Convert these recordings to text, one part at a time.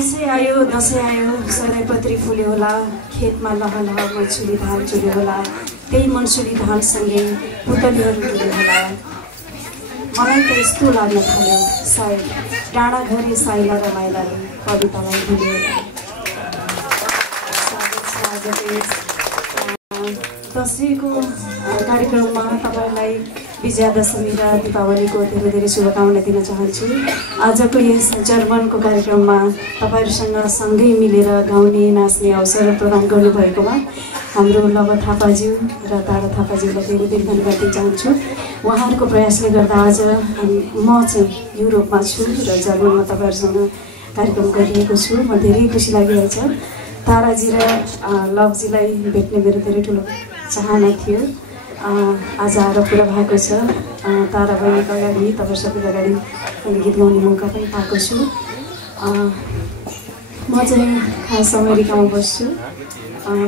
दसैँ आयो सयपत्री फुल्यो होला खेतमा लहलह मनसुली धान चुल्यो होला त्यही मनसुली धानसँगै पुतलीहरू डुल्यो होला मलाई त यस्तो लाग्न थाल्यो सायद डाँडा घरी साइला र माइलाले कवितालाई दियो दसैँको कार्यक्रममा तपाईँलाई विजयादशमी र दीपावलीको धेरै धेरै शुभकामना दिन चाहन्छु। आजको यस जर्मनको कार्यक्रममा तपाईँहरूसँग सँगै मिलेर गाउने नाच्ने अवसर प्रदान गर्नुभएकोमा हाम्रो लव थापाज्यू र तारा थापाज्यूलाई धेरै धेरै धन्यवाद दिन चाहन्छु। उहाँहरूको प्रयासले गर्दा आज म चाहिँ युरोपमा छु र जर्मनमा तपाईँहरूसँग कार्यक्रम गरिरहेको छु। म धेरै खुसी लागिरहेछ। ताराजी र लवजीलाई भेट्ने मेरो धेरै ठुलो चाहना थियो। आज आएर पुरा भएको छ। तारा बहिनीको अगाडि तपाईँ सबैको अगाडि मैले गीत गाउने मौका पनि पाएको छु। म चाहिँ खास अमेरिकामा बस्छु।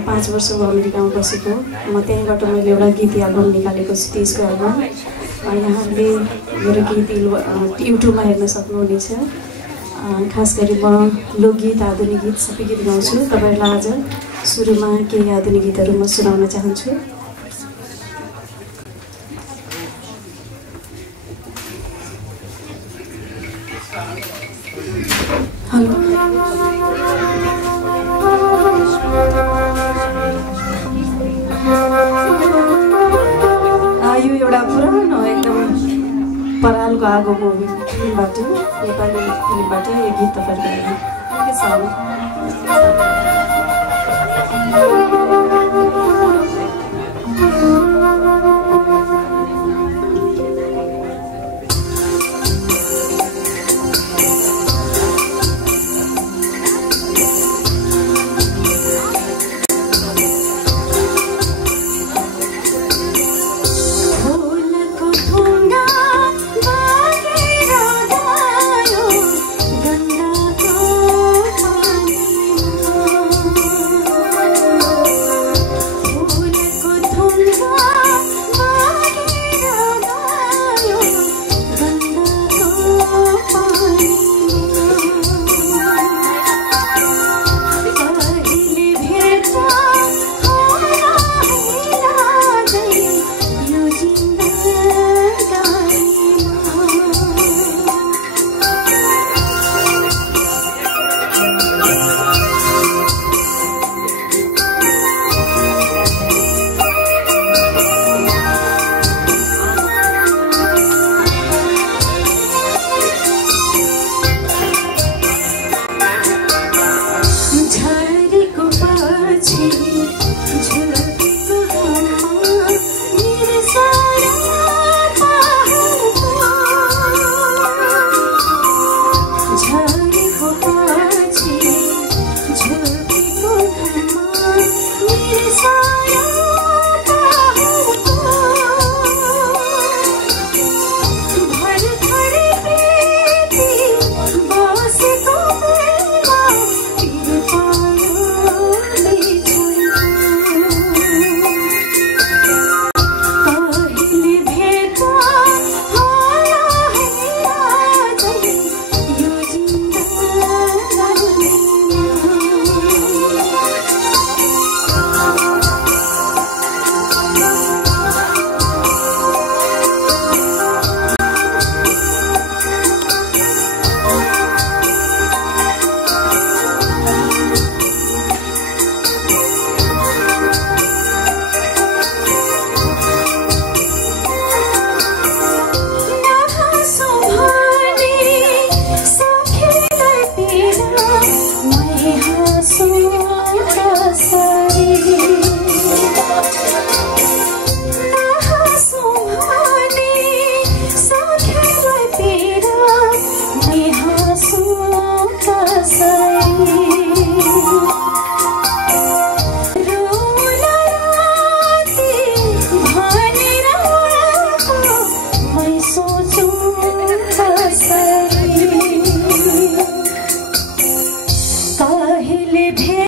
5 वर्ष भयो अमेरिकामा बसेको। म त्यहीँबाट मैले एउटा गीत एल्बम निकालेको छु 30 को एल्बम। यहाँले मेरो गीत युट्युबमा हेर्न सक्नुहुनेछ। खास गरी म लोकगीत आधुनिक गीत सबै गीत गाउँछु। तपाईँहरूलाई आज सुरुमा केही आधुनिक गीतहरू म सुनाउन चाहन्छु। हेलो यो एउटा पुरानो एकदम परालको आगो मुभीबाट नेपाली फिल्मबाट यो गीत तपाईँहरूको लागि के छ।